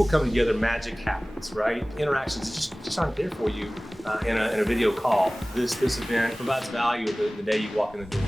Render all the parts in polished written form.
people come together, magic happens, right? Interactions just aren't there for you in a video call. This event provides value the day you walk in the door.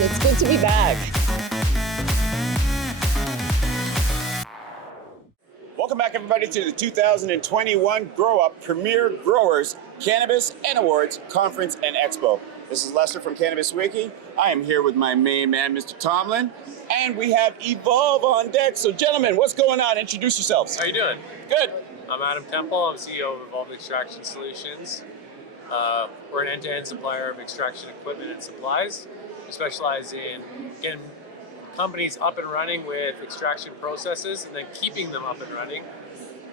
It's good to be back. Welcome back, everybody, to the 2021 Grow Up Premier Growers Cannabis and Awards Conference and Expo. This is Lester from Cannabis Wiki. I am here with my main man, Mr. Tomlin, and we have Evolve on deck. So, gentlemen, what's going on? Introduce yourselves. How you doing? Good. I'm Adam Temple. I'm CEO of Evolve Extraction Solutions. We're an end-to-end supplier of extraction equipment and supplies. We specialize in getting companies up and running with extraction processes and then keeping them up and running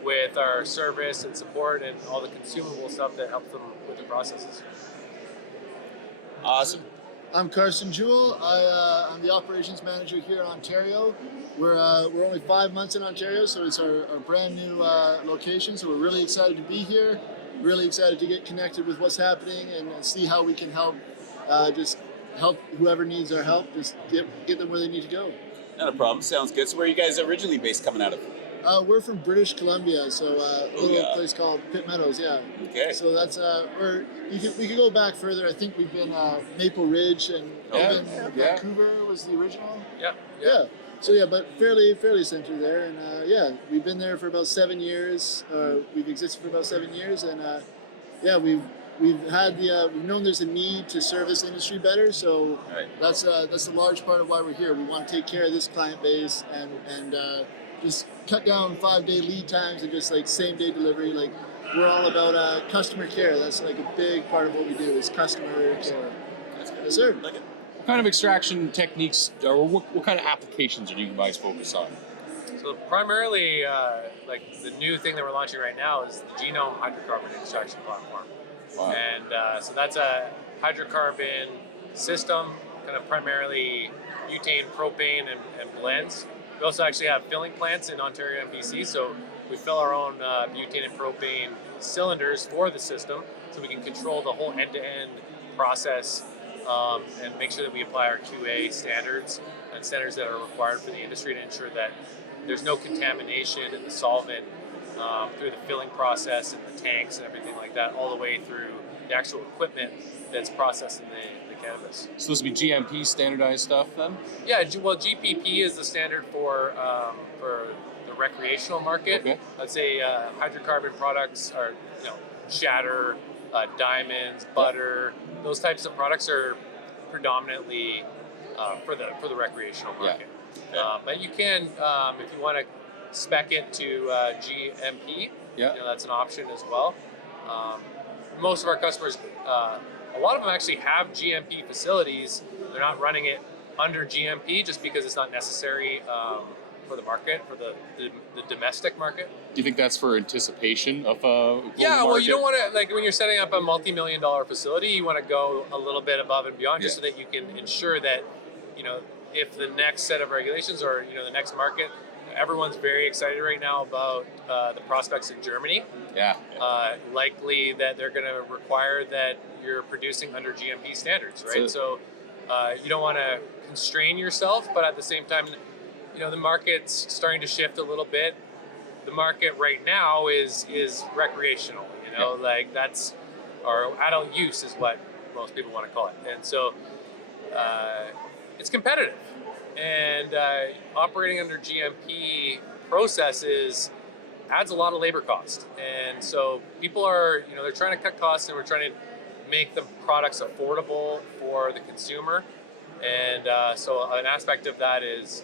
with our service and support and all the consumable stuff that helps them with the processes. Awesome. I'm Karson Jewell. I'm the operations manager here in Ontario. We're only 5 months in Ontario, so it's our brand new location. So we're really excited to be here. Really excited to get connected with what's happening and see how we can help help whoever needs our help, just get them where they need to go. Not a problem. Sounds good. So where are you guys originally based coming out of? We're from British Columbia, so a little place called Pitt Meadows, yeah. Okay. So that's, we could go back further. I think we've been Maple Ridge and even Vancouver was the original. Yeah. So yeah, but fairly centered there. And we've been there for about 7 years. We've existed for about 7 years. And we've known there's a need to service industry better, so that's a large part of why we're here. We want to take care of this client base and just cut down 5-day lead times and just like same-day delivery. Like we're all about customer care. That's like a big part of what we do is customer care. Yes, sir. Like it. What kind of extraction techniques or what kind of applications do you guys focus on? So primarily, like the new thing that we're launching right now is the Genome hydrocarbon extraction platform. Wow. And so that's a hydrocarbon system, kind of primarily butane, propane, and blends. We also actually have filling plants in Ontario and BC, so we fill our own butane and propane cylinders for the system, so we can control the whole end-to-end process and make sure that we apply our QA standards and standards that are required for the industry to ensure that there's no contamination in the solvent through the filling process and the tanks and everything like that, all the way through the actual equipment that's processing the cannabis. So this would be GMP standardized stuff then? Yeah, well, GPP is the standard for the recreational market. Okay. Let's say hydrocarbon products are, shatter, diamonds, butter. Those types of products are predominantly for the recreational market. Yeah. But you can, if you want to spec it to GMP, that's an option as well. Most of our customers, a lot of them actually have GMP facilities. They're not running it under GMP just because it's not necessary for the market, for the domestic market. Do you think that's for anticipation of a well, you don't want to, like when you're setting up a multi-million-dollar facility, you want to go a little bit above and beyond just so that you can ensure that, if the next set of regulations or, the next market, everyone's very excited right now about the prospects in Germany. Yeah. Likely that they're going to require that you're producing under GMP standards, right? So you don't want to constrain yourself, but at the same time, the market's starting to shift a little bit. The market right now is recreational, like that's our adult use is what most people want to call it. And so it's competitive. And operating under GMP processes adds a lot of labor cost. And so people are, they're trying to cut costs and we're trying to make the products affordable for the consumer. And so an aspect of that is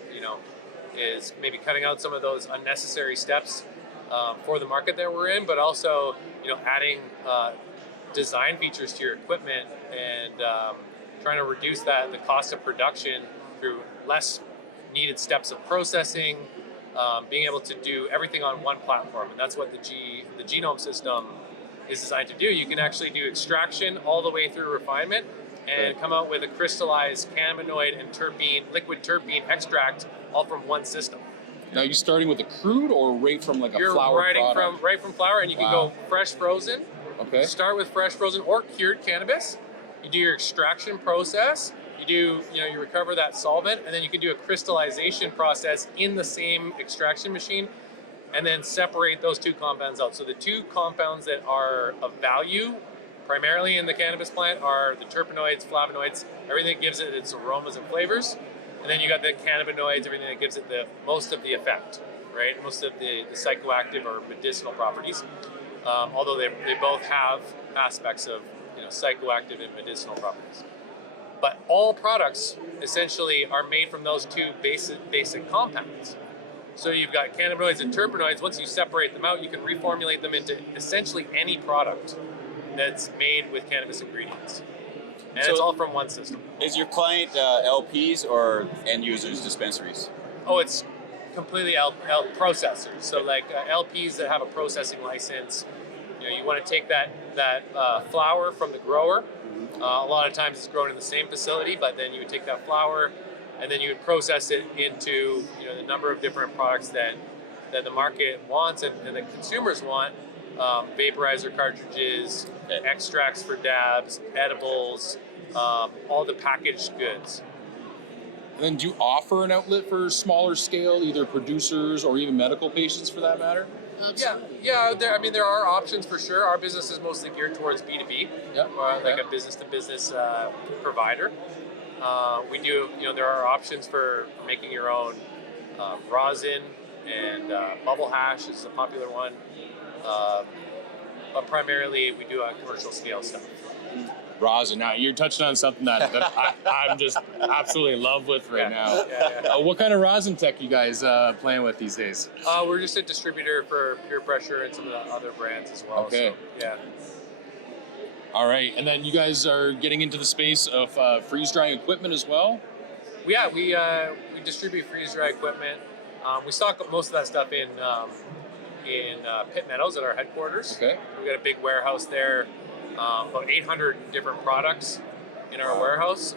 maybe cutting out some of those unnecessary steps for the market that we're in, but also, adding design features to your equipment and trying to reduce the cost of production through less needed steps of processing, being able to do everything on one platform. And that's what the Genome system is designed to do. You can actually do extraction all the way through refinement and come out with a crystallized cannabinoid and liquid terpene extract all from one system. Now, you starting with a crude or right from like a You're flower writing product? right from flower, and you can go fresh frozen. Okay. Start with fresh frozen or cured cannabis. You do your extraction process. You recover that solvent, and then you can do a crystallization process in the same extraction machine, and then separate those two compounds out. So the two compounds that are of value primarily in the cannabis plant are the terpenoids, flavonoids, everything that gives it its aromas and flavors. And then you got the cannabinoids, everything that gives it the most of the effect, right? Most of the psychoactive or medicinal properties. Although they both have aspects of psychoactive and medicinal properties. But all products essentially are made from those two basic compounds. So you've got cannabinoids and terpenoids. Once you separate them out, you can reformulate them into essentially any product that's made with cannabis ingredients. And it's all from one system. Is your client LPs or end users, dispensaries? Oh, it's completely processors. So like LPs that have a processing license, you want to take that flower from the grower. A lot of times it's grown in the same facility, but then you would take that flower and then you would process it into the number of different products that the market wants and the consumers want. Vaporizer cartridges, extracts for dabs, edibles, all the packaged goods. And then do you offer an outlet for smaller scale, either producers or even medical patients for that matter? Yeah. There are options for sure. Our business is mostly geared towards B2B, a business-to-business provider. We do, there are options for making your own rosin, and bubble hash is a popular one. But primarily we do commercial scale stuff. Rosin. Now you're touching on something that I'm just absolutely in love with right now. What kind of rosin tech you guys playing with these days? We're just a distributor for Pure Pressure and some of the other brands as well. Okay. So, yeah. All right, and then you guys are getting into the space of freeze drying equipment as well. Yeah, we distribute freeze dry equipment. We stock most of that stuff in Pitt Meadows at our headquarters. Okay. We've got a big warehouse there. About 800 different products in our warehouse.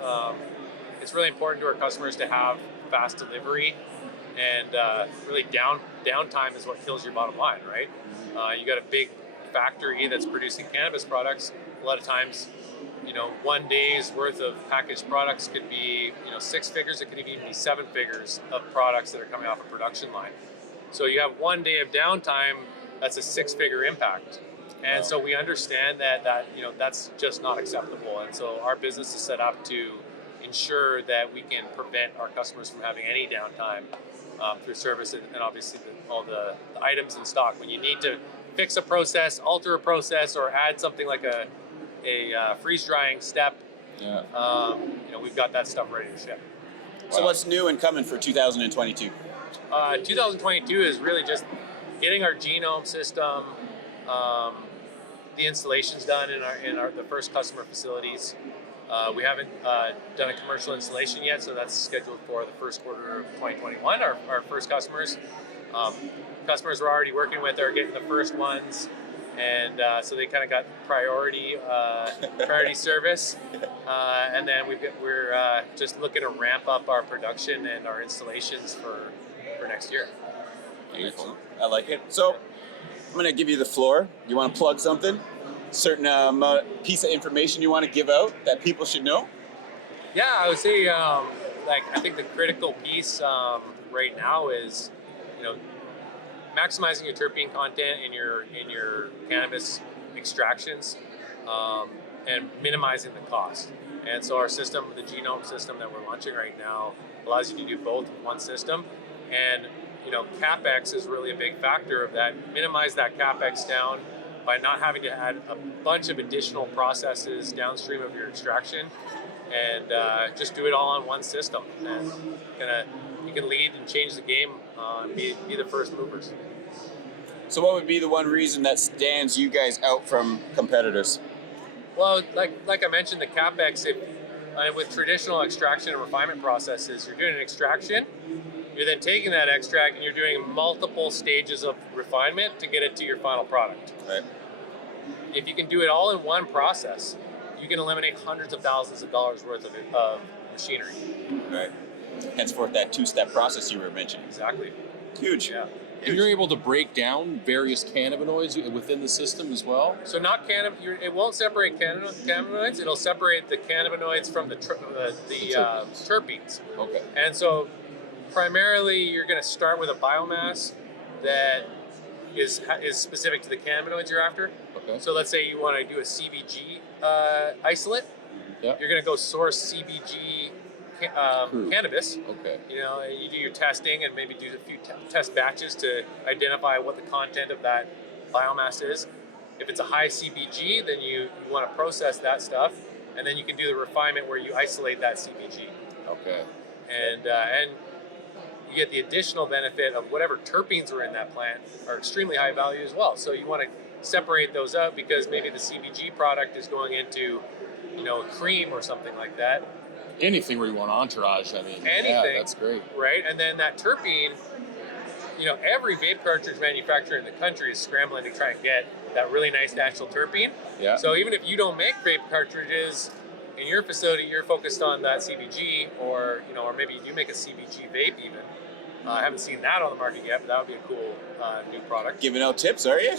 It's really important to our customers to have fast delivery, and really downtime is what kills your bottom line, right? You got a big factory that's producing cannabis products. A lot of times, 1 day's worth of packaged products could be, 6 figures. It could even be 7 figures of products that are coming off a production line. So you have 1 day of downtime. That's a 6-figure impact. And so we understand that that's just not acceptable. And so our business is set up to ensure that we can prevent our customers from having any downtime through service and obviously all the items in stock. When you need to fix a process, alter a process, or add something like a freeze drying step, we've got that stuff ready to ship. So what's new and coming for 2022? 2022 is really just getting our genome system, the installations done in the first customer facilities. We haven't done a commercial installation yet, so that's scheduled for the first quarter of 2021. Our first customers. Customers we're already working with are getting the first ones, and so they kind of got priority service. And then we're just looking to ramp up our production and our installations for next year. Excellent. I like it. So I'm going to give you the floor. You want to plug something? Certain piece of information you want to give out that people should know? Yeah, I would say I think the critical piece right now is maximizing your terpene content in your cannabis extractions and minimizing the cost. And so our system, the genome system that we're launching right now, allows you to do both in one system. And CapEx is really a big factor of that. Minimize that CapEx down by not having to add a bunch of additional processes downstream of your extraction, and just do it all on one system. And you can lead and change the game, and be the first movers. So what would be the one reason that stands you guys out from competitors? Well, like I mentioned, the CapEx, with traditional extraction and refinement processes, you're doing an extraction, you're then taking that extract and you're doing multiple stages of refinement to get it to your final product. Right. if you can do it all in one process, you can eliminate hundreds of thousands of dollars worth of machinery. Right. Henceforth, that two-step process you were mentioning. Exactly. Huge. Yeah. And you're able to break down various cannabinoids within the system as well? So not it won't separate cannabinoids. It'll separate the cannabinoids from the terpenes. Okay. And so primarily you're going to start with a biomass that is specific to the cannabinoids you're after. Okay. So let's say you want to do a CBG isolate. Yeah. You're going to go source CBG cannabis. Okay. You know, you do your testing and maybe do a few test batches to identify what the content of that biomass is. If it's a high CBG, then you want to process that stuff, and then you can do the refinement where you isolate that CBG. Okay. And you get the additional benefit of whatever terpenes are in that plant are extremely high value as well. So you want to separate those out because maybe the CBG product is going into, you know, a cream or something like that. Anything where you want entourage, I mean. Anything. Yeah, that's great. Right? And then that terpene, you know, every vape cartridge manufacturer in the country is scrambling to try and get that really nice natural terpene. Yeah. So even if you don't make vape cartridges in your facility, you're focused on that CBG, or, you know, or maybe you make a CBG vape even. I haven't seen that on the market yet, but that would be a cool new product. Giving out tips, are you?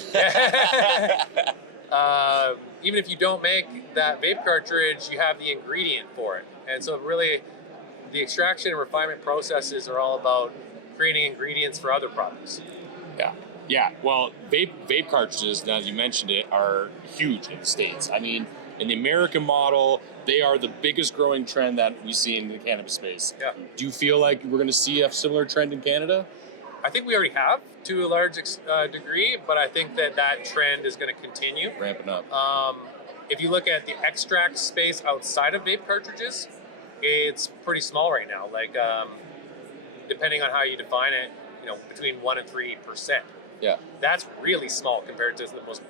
Even if you don't make that vape cartridge, you have the ingredient for it. And so really, the extraction and refinement processes are all about creating ingredients for other products. Yeah. Yeah. Well, vape cartridges, now that you mentioned it, are huge in the States. I mean, in the American model, they are the biggest growing trend that we see in the cannabis space. Yeah. Do you feel like we're going to see a similar trend in Canada? I think we already have to a large degree, but I think that trend is going to continue. Ramping up. If you look at the extract space outside of vape cartridges, it's pretty small right now. Like, depending on how you define it, you know, between 1% and 3%. Yeah. That's really small compared to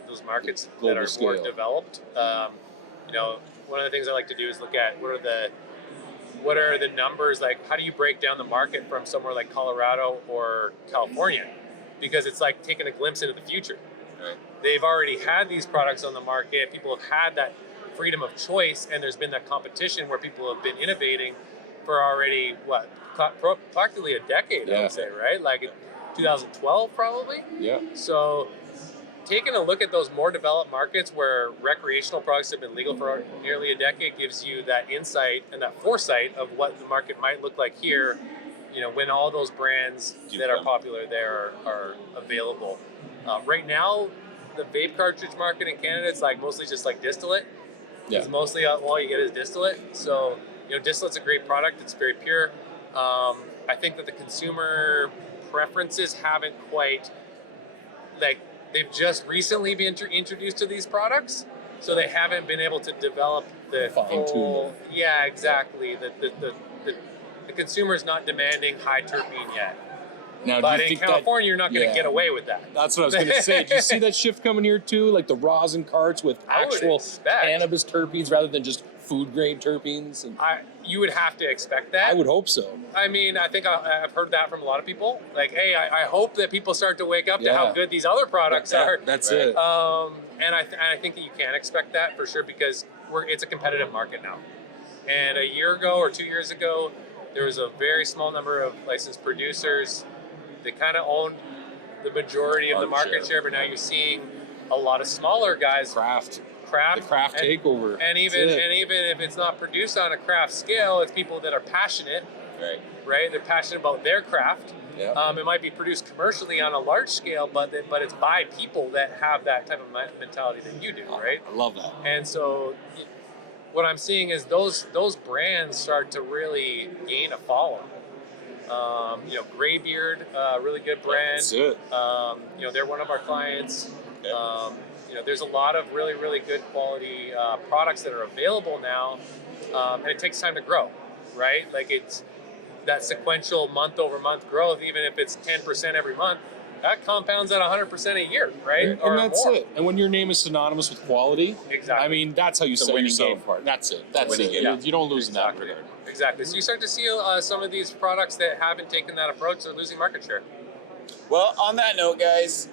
those markets Global that are scale. more developed. You know, one of the things I like to do is look at what are the numbers, like how do you break down the market from somewhere like Colorado or California? Because it's like taking a glimpse into the future. Right. They've already had these products on the market. People have had that freedom of choice, and there's been that competition where people have been innovating for already, practically a decade, I would say, right? Like in 2012 probably. Yeah. So taking a look at those more developed markets where recreational products have been legal for nearly a decade gives you that insight and that foresight of what the market might look like here, you know, when all those brands that are popular there are available. Right now, the vape cartridge market in Canada, it's like mostly just like distillate. Yeah. It's mostly all you get is distillate. So, you know, distillate's a great product. It's very pure. I think that the consumer preferences haven't quite, like, they've just recently been introduced to these products, so they haven't been able to develop the full. Yeah, exactly. The consumer's not demanding high terpene yet. Now, But do you in think California, you're not going to get away with that. That's what I was going to say. Do you see that shift coming here too? Like the rosin carts with I would actual expect. cannabis terpenes rather than just food grade terpenes? And You would have to expect that. I would hope so. I mean, I think I've heard that from a lot of people. Like, hey, I hope that people start to wake up to how good these other products are. That's it. And I think that you can expect that for sure because it's a competitive market now. And a year ago or 2 years ago, there was a very small number of licensed producers. They kind of owned the majority of the market share, but now you're seeing a lot of smaller guys. The craft takeover. And even if it's not produced on a craft scale, it's people that are passionate. Right? They're passionate about their craft. Yeah. It might be produced commercially on a large scale, but it's by people that have that type of mentality that you do, right? I love that. And so what I'm seeing is those brands start to really gain a following. You know, Greybeard, really good brand. That's it. You know, they're one of our clients. You know, there's a lot of really, really good quality products that are available now, and it takes time to grow, right? Like it's that sequential month-over-month growth, even if it's 10% every month, that compounds at 100% a year, right? And that's it. And when your name is synonymous with quality, exactly. I mean, that's how you set yourself game. apart. That's it. That's Winning it. game. You don't lose in that regard. Exactly. So you start to see some of these products that haven't taken that approach, they're losing market share. Well, on that note, guys,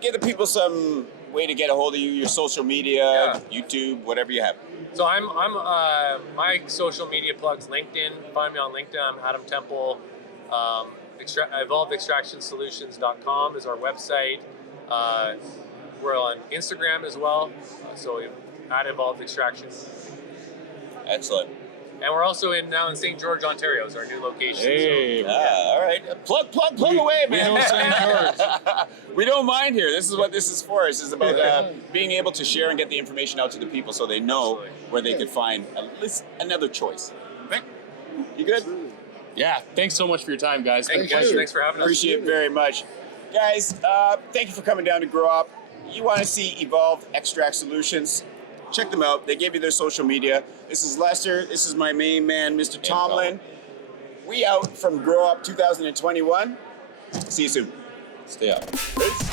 give the people some way to get a hold of you, your social media, YouTube, whatever you have. So I'm my social media plugs LinkedIn. Find me on LinkedIn. I'm Adam Temple. EvolvedExtractionSolutions.com is our website. We're on Instagram as well. So at Evolved Extraction. Excellent. And we're also now in St. George, Ontario is our new location. Hey, All right. Plug away, man. We know St. George. We don't mind here. This is what this is for. This is about being able to share and get the information out to the people so they know where they could find another choice. Right? You good? Yeah, thanks so much for your time, guys. Thank you guys. Thanks for having us. Appreciate it very much. Guys, thank you for coming down to Grow Up. You want to see Evolved Extract Solutions? Check them out. They gave you their social media. This is Lester. This is my main man, Mr. Tomlin. We out from Grow Up 2021. See you soon. Stay up. Peace.